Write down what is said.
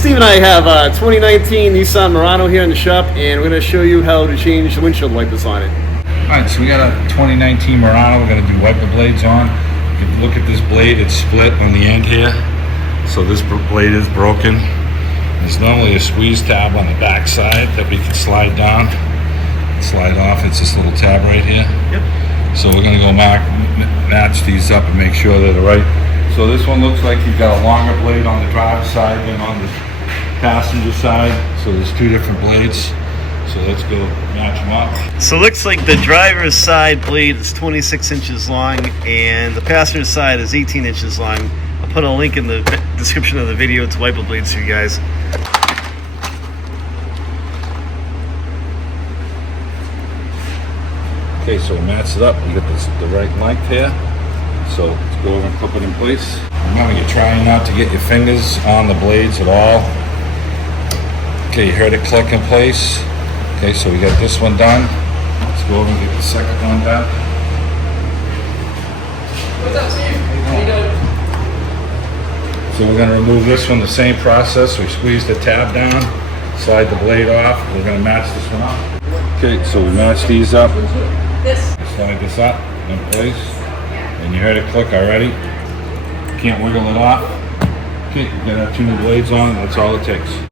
Steve and I have a 2019 Nissan Murano here in the shop, and we're going to show you how to change the windshield wipers on it. Alright, so we got a 2019 Murano. We're going to do wiper blades on. You can look at this blade, it's split on the end here. So this blade is broken. There's normally a squeeze tab on the back side that we can slide down, slide off. It's this little tab right here. Yep. So we're going to go match these up and make sure they're the right. So this one looks like you've got a longer blade on the driver's side than on the passenger side. So there's two different blades. So let's go match them up. So it looks like the driver's side blade is 26 inches long and the passenger side is 18 inches long. I'll put a link in the description of the video to wiper blades for you guys. Okay, so we matched it up. You got the right length here. So let's go over and clip it in place. Remember, you're trying not to get your fingers on the blades at all. Okay, you heard it click in place. Okay, so we got this one done. Let's go over and get the second one done. What's up, Steve? How you doing? So we're going to remove this one, the same process. We squeeze the tab down, slide the blade off. We're going to match this one up. Okay, so we match these up. Slide this up in place. And you heard it click already. Can't wiggle it off. Okay, we're going to have two new blades on. That's all it takes.